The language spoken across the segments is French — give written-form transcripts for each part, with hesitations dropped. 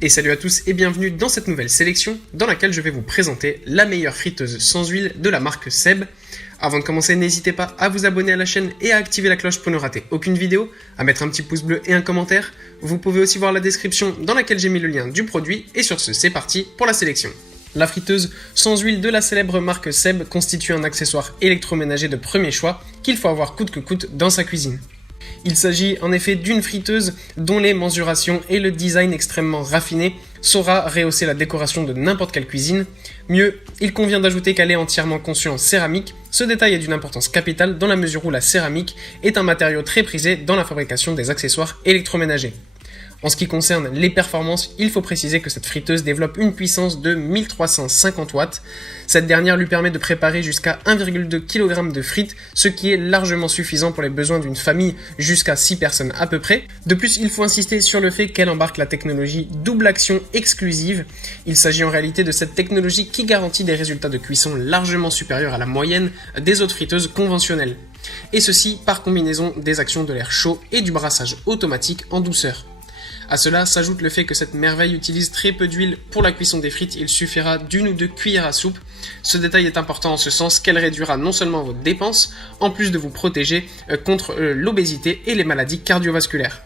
Et salut à tous et bienvenue dans cette nouvelle sélection dans laquelle je vais vous présenter la meilleure friteuse sans huile de la marque Seb. Avant de commencer, n'hésitez pas à vous abonner à la chaîne et à activer la cloche pour ne rater aucune vidéo, à mettre un petit pouce bleu et un commentaire. Vous pouvez aussi voir la description dans laquelle j'ai mis le lien du produit et sur ce, c'est parti pour la sélection. La friteuse sans huile de la célèbre marque Seb constitue un accessoire électroménager de premier choix qu'il faut avoir coûte que coûte dans sa cuisine. Il s'agit en effet d'une friteuse dont les mensurations et le design extrêmement raffiné saura rehausser la décoration de n'importe quelle cuisine. Mieux, il convient d'ajouter qu'elle est entièrement conçue en céramique. Ce détail est d'une importance capitale dans la mesure où la céramique est un matériau très prisé dans la fabrication des accessoires électroménagers. En ce qui concerne les performances, il faut préciser que cette friteuse développe une puissance de 1350 watts. Cette dernière lui permet de préparer jusqu'à 1,2 kg de frites, ce qui est largement suffisant pour les besoins d'une famille jusqu'à 6 personnes à peu près. De plus, il faut insister sur le fait qu'elle embarque la technologie double action exclusive. Il s'agit en réalité de cette technologie qui garantit des résultats de cuisson largement supérieurs à la moyenne des autres friteuses conventionnelles. Et ceci par combinaison des actions de l'air chaud et du brassage automatique en douceur. À cela s'ajoute le fait que cette merveille utilise très peu d'huile pour la cuisson des frites, il suffira d'une ou deux cuillères à soupe. Ce détail est important en ce sens qu'elle réduira non seulement vos dépenses, en plus de vous protéger contre l'obésité et les maladies cardiovasculaires.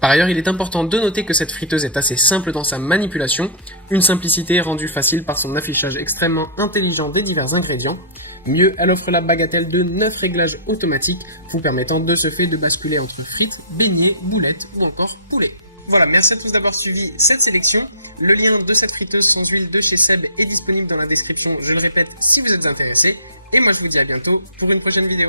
Par ailleurs, il est important de noter que cette friteuse est assez simple dans sa manipulation, une simplicité rendue facile par son affichage extrêmement intelligent des divers ingrédients. Mieux, elle offre la bagatelle de 9 réglages automatiques, vous permettant de ce fait de basculer entre frites, beignets, boulettes ou encore poulet. Voilà, merci à tous d'avoir suivi cette sélection. Le lien de cette friteuse sans huile de chez Seb est disponible dans la description, je le répète, si vous êtes intéressés. Et moi je vous dis à bientôt pour une prochaine vidéo.